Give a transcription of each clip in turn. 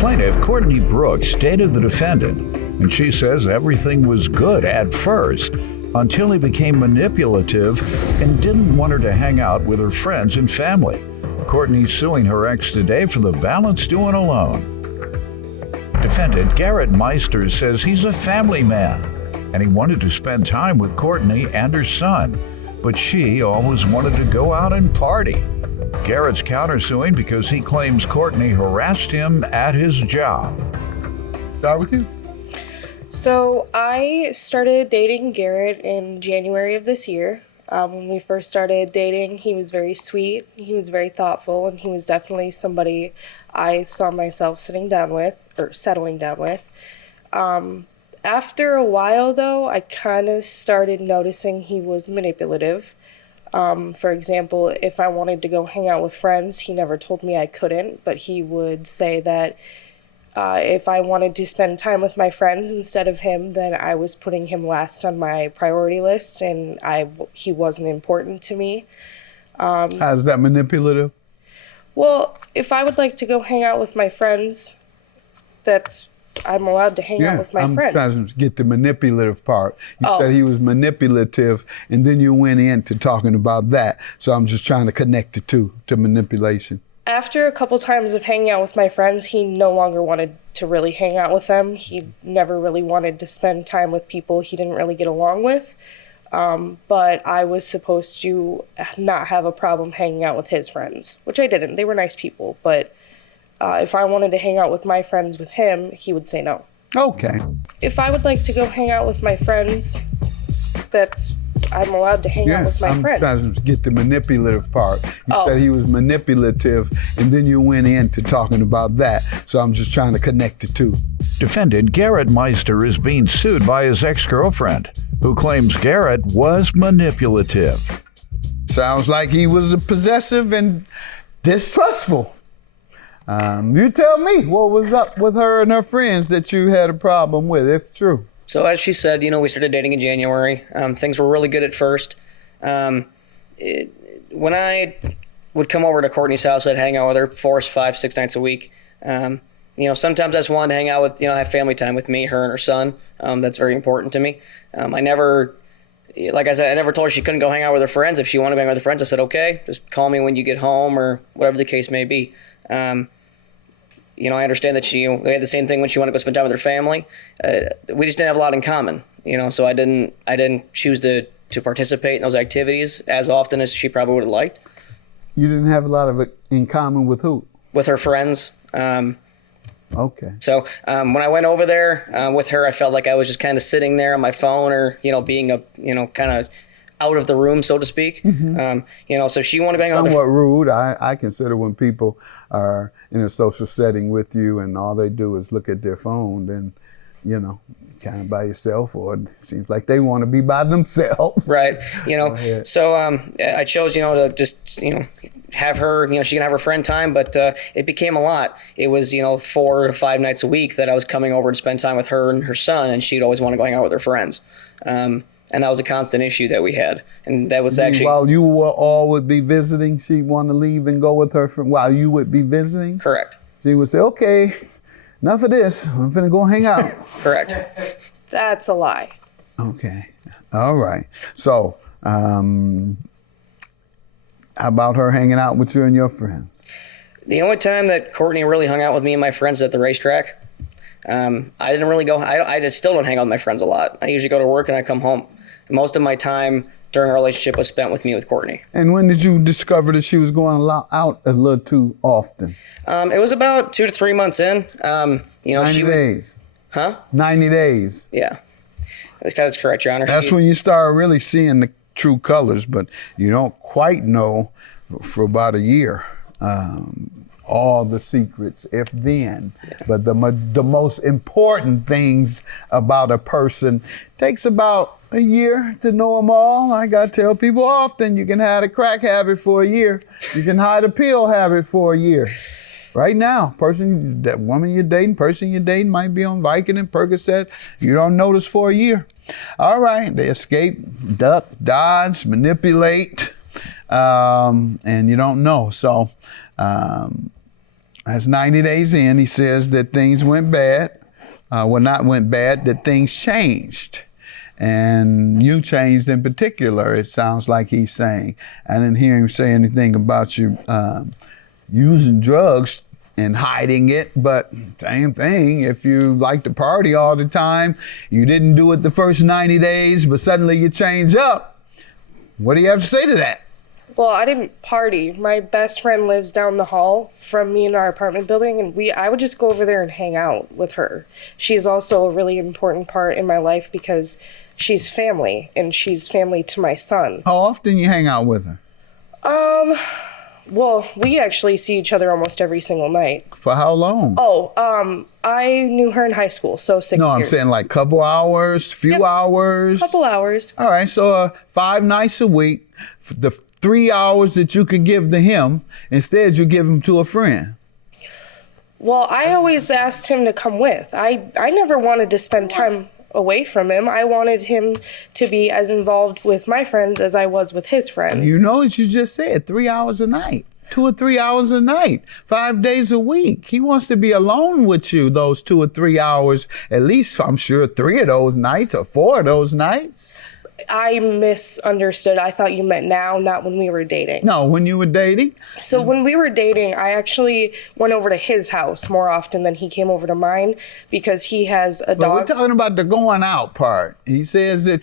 Plaintiff Courtney Brooks dated the defendant, and she says everything was good at first until he became manipulative and didn't want her to hang out with her friends and family. Courtney's suing her ex today for the balance due on a loan. Defendant Garrett Meister says he's a family man and he wanted to spend time with Courtney and her son, but she always wanted to go out and party. Garrett's countersuing because he claims Courtney harassed him at his job. Start with you. So I started dating Garrett in January of this year. When we first started dating, he was very sweet, he was very thoughtful, and he was definitely somebody I saw myself settling down with. After a while, though, I kind of started noticing he was manipulative. For example, if I wanted to go hang out with friends, he never told me I couldn't, but he would say that if I wanted to spend time with my friends instead of him, then I was putting him last on my priority list, and he wasn't important to me. How's that manipulative? Well, if I would like to go hang out with my friends, I'm allowed to hang out with my friends. I'm trying to get the manipulative part. You said he was manipulative, and then you went into talking about that. So I'm just trying to connect the two to manipulation. After a couple times of hanging out with my friends, he no longer wanted to really hang out with them. He never really wanted to spend time with people he didn't really get along with. But I was supposed to not have a problem hanging out with his friends, which I didn't. They were nice people, but if I wanted to hang out with my friends with him, he would say no. Okay. If I would like to go hang out with my friends, I'm allowed to hang out with my friends. I'm trying to get the manipulative part. You said he was manipulative, and then you went into talking about that. So I'm just trying to connect the two. Defendant Garrett Meister is being sued by his ex-girlfriend, who claims Garrett was manipulative. Sounds like he was possessive and distrustful. You tell me what was up with her and her friends that you had a problem with, if true. So as she said, we started dating in January. Things were really good at first. When I would come over to Courtney's house, I'd hang out with her 4, 5, 6 nights a week. Sometimes I just wanted to hang out with, have family time with me, her and her son. That's very important to me. I never told her she couldn't go hang out with her friends. If she wanted to hang out with her friends, I said, okay, just call me when you get home or whatever the case may be. I understand that they had the same thing when she wanted to go spend time with her family. We just didn't have a lot in common, so I didn't choose to participate in those activities as often as she probably would have liked. You didn't have a lot of it in common with who? With her friends. Okay. So when I went over there with her, I felt like I was just kind of sitting there on my phone or, being kind of out of the room, so to speak. Mm-hmm. So she wanted to hang out with somewhat rude. I consider when people are in a social setting with you and all they do is look at their phone, then, kind of by yourself, or it seems like they want to be by themselves. Right. So I chose, to just, have her, she can have her friend time, but it became a lot. It was, 4 to 5 nights a week that I was coming over to spend time with her and her son, and she'd always want to go hang out with her friends. And that was a constant issue that we had. And that was actually... While you would be visiting, she'd want to leave and go with her while you would be visiting? Correct. She would say, okay, enough of this. I'm finna go hang out. Correct. That's a lie. Okay. All right. So, how about her hanging out with you and your friends? The only time that Courtney really hung out with me and my friends at the racetrack, I didn't really go... I just still don't hang out with my friends a lot. I usually go to work and I come home. Most of my time during our relationship was spent with me with Courtney. And when did you discover that she was going out a little too often? It was about 2 to 3 months in. 90 days. Huh? 90 days. Yeah. That's correct, Your Honor. That's when you start really seeing the true colors, but you don't quite know for about a year. All the secrets, if then. Yeah. But the most important things about a person takes about a year to know them all. I got to tell people often, you can hide a crack habit for a year. You can hide a pill habit for a year. Right now, that woman you're dating might be on Vicodin and Percocet. You don't notice for a year. All right, they escape, duck, dodge, manipulate, and you don't know. So, That's 90 days in. He says that things went bad. Not went bad, that things changed. And you changed in particular, it sounds like he's saying. I didn't hear him say anything about you using drugs and hiding it, but same thing. If you like to party all the time, you didn't do it the first 90 days, but suddenly you change up. What do you have to say to that? Well, I didn't party. My best friend lives down the hall from me in our apartment building, and I would just go over there and hang out with her. She's also a really important part in my life because she's family, and she's family to my son. How often you hang out with her? Well, we actually see each other almost every single night. For how long? I knew her in high school, so 6 years. No, I'm saying like couple hours, few hours. Couple hours. All right, so 5 nights a week, the 3 hours that you can give to him, instead you give them to a friend. Well, I always asked him to come with. I never wanted to spend time away from him. I wanted him to be as involved with my friends as I was with his friends. You know what you just said, 3 hours a night, 2 or 3 hours a night, 5 days a week. He wants to be alone with you those 2 or 3 hours, at least I'm sure 3 of those nights or 4 of those nights. I misunderstood. I thought you meant now, not when we were dating. No, when you were dating? So when we were dating, I actually went over to his house more often than he came over to mine because he has a dog. But we're talking about the going out part. He says that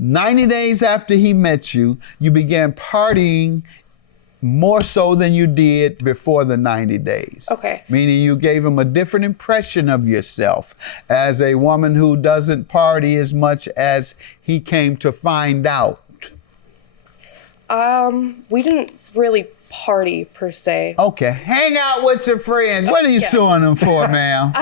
90 days after he met you, you began partying more so than you did before the 90 days. Okay. Meaning you gave him a different impression of yourself as a woman who doesn't party as much as he came to find out. We didn't really party per se. Okay, hang out with your friends. What are you suing him for, ma'am?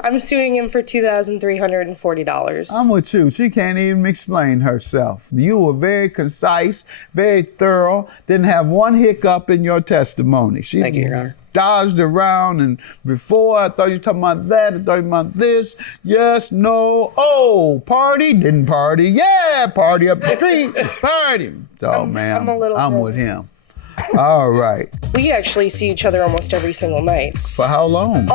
I'm suing him for $2,340. I'm with you. She can't even explain herself. You were very concise, very thorough, didn't have one hiccup in your testimony. Thank you, Your Honor. Dodged around, and before I thought you were talking about that, I thought you were about this, yes, no, oh, party, didn't party, yeah, party up the street, party. Oh, man, I'm with him. All right. We actually see each other almost every single night. For how long?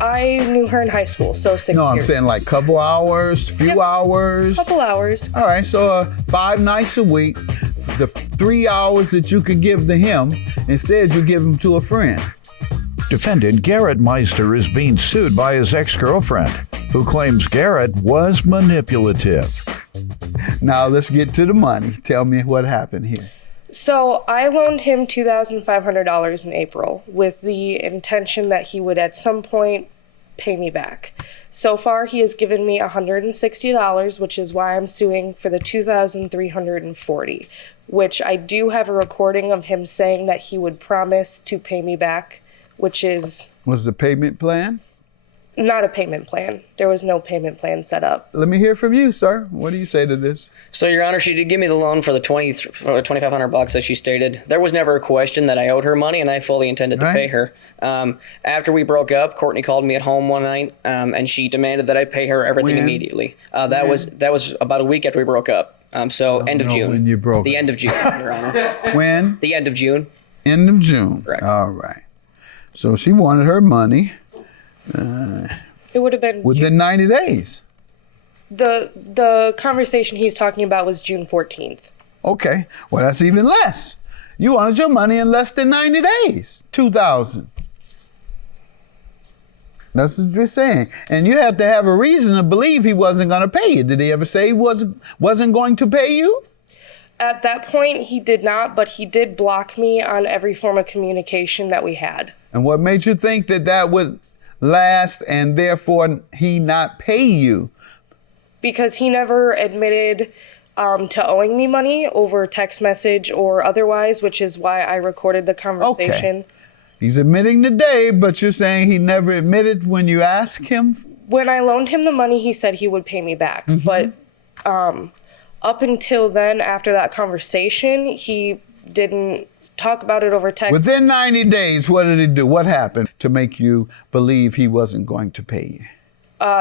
I knew her in high school, so 6 years. No, I'm saying like couple hours, few hours. Couple hours. All right, so 5 nights a week, the 3 hours that you can give to him, instead you give them to a friend. Defendant Garrett Meister is being sued by his ex-girlfriend, who claims Garrett was manipulative. Now let's get to the money. Tell me what happened here. So I loaned him $2,500 in April with the intention that he would at some point pay me back. So far, he has given me $160, which is why I'm suing for the $2,340, which I do have a recording of him saying that he would promise to pay me back, which is... Was the payment plan? Not a payment plan. There was no payment plan set up. Let me hear from you, sir. What do you say to this? So, Your Honor, she did give me the loan for the $2,500, as she stated. There was never a question that I owed her money, and I fully intended to pay her. After we broke up, Courtney called me at home one night, and she demanded that I pay her everything immediately. That was about a week after we broke up. So end of June. When you broke the end of June, Your Honor. When? The end of June. End of June. Correct. All right. So she wanted her money. It would have been within 90 days. The conversation he's talking about was June 14th. Okay, well that's even less. You wanted your money in less than 90 days, $2,000. That's what you're saying, and you have to have a reason to believe he wasn't going to pay you. Did he ever say he wasn't going to pay you? At that point, he did not, but he did block me on every form of communication that we had. And what made you think that would last and therefore he not pay you? Because he never admitted to owing me money over text message or otherwise, which is why I recorded the conversation. Okay. He's admitting today, but you're saying he never admitted when you asked him? When I loaned him the money, he said he would pay me back. But up until then, after that conversation, he didn't talk about it over text. Within 90 days, what did he do? What happened to make you believe he wasn't going to pay you?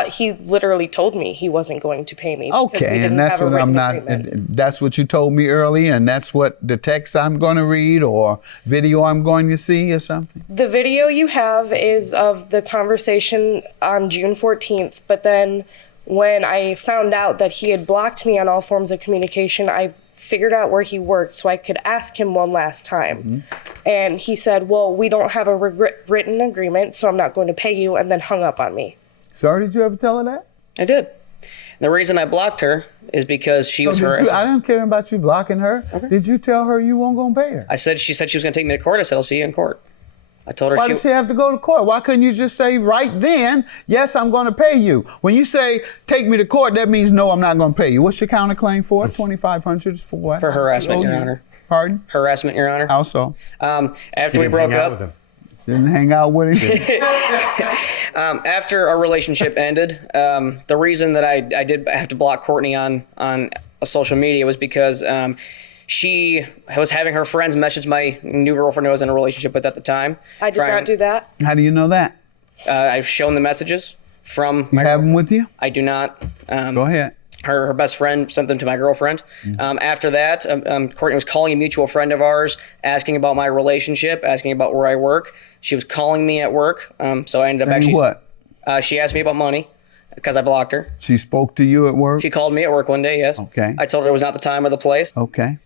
He literally told me he wasn't going to pay me. because we Okay, didn't and that's have a what written I'm not. agreement. That's what you told me earlier, and that's what the text I'm going to read or video I'm going to see or something. The video you have is of the conversation on June 14th, but then when I found out that he had blocked me on all forms of communication, I figured out where he worked so I could ask him one last time. And he said, well, we don't have a written agreement, so I'm not going to pay you, and then hung up on me. So did you ever tell her that? I did. The reason I blocked her is because she was harassing. I didn't care about you blocking her. Okay. Did you tell her you weren't going to pay her? She said she was going to take me to court. I said, I'll see you in court. I told her Why does she have to go to court? Why couldn't you just say right then, yes, I'm going to pay you? When you say take me to court, that means no, I'm not going to pay you. What's your counterclaim for? $2,500 for what? For harassment, Your Honor. Pardon? Harassment, Your Honor. How so? After we broke up, Didn't hang out with him? after our relationship ended, the reason that I did have to block Courtney on social media was because she was having her friends message my new girlfriend who I was in a relationship with at the time. I did not do that. How do you know that? I've shown the messages from You my have them with you? I do not. Go ahead. Her best friend sent them to my girlfriend. After that, Courtney was calling a mutual friend of ours, asking about my relationship, asking about where I work. She was calling me at work, so I ended up Saying what? She asked me about money because I blocked her. She spoke to you at work? She called me at work one day, yes. Okay. I told her it was not the time or the place. Okay.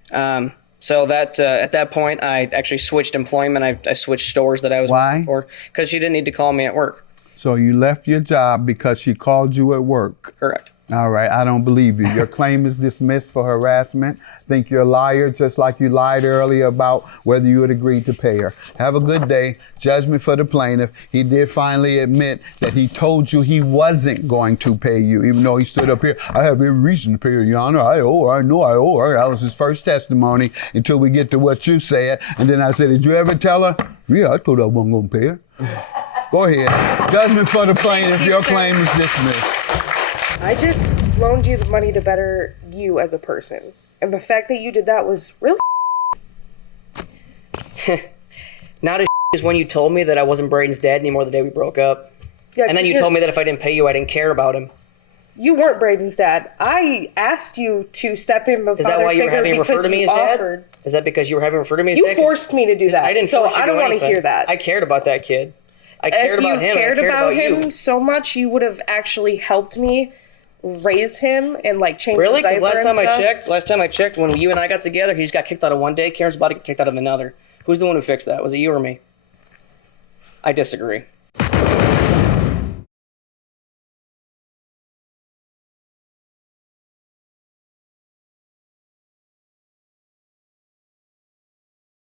So that at that point, I actually switched employment. I switched stores that I was Why? working for because she didn't need to call me at work. So you left your job because she called you at work? Correct. All right, I don't believe you. Your claim is dismissed for harassment. Think you're a liar, just like you lied earlier about whether you had agreed to pay her. Have a good day. Judgment for the plaintiff. He did finally admit that he told you he wasn't going to pay you, even though he stood up here. I have every reason to pay her, Your Honor. I owe her. I know I owe her. That was his first testimony until we get to what you said. And then I said, did you ever tell her? Yeah, I told her I wasn't going to pay her. Go ahead. Judgment for the plaintiff. Your claim is dismissed. I just loaned you the money to better you as a person. And the fact that you did that was really Not as is when you told me that I wasn't Braden's dad anymore the day we broke up. Yeah, And then you told me that if I didn't pay you, I didn't care about him. You weren't Braden's dad. I asked you to step in the Is that why you were having him refer to me as dad? offered. Is that because you were having him refer to me as You dad? 'Cause forced me to do that. I didn't so force you to I don't do want to anything. hear that. I cared about that kid. I cared about him. If you cared and I cared about him you. so much, you would have actually helped me raise him and like change Really? his diaper Because and stuff. last time I checked, when you and I got together, he just got kicked out of one day. Karen's about to get kicked out of another. Who's the one who fixed that? Was it you or me? I disagree.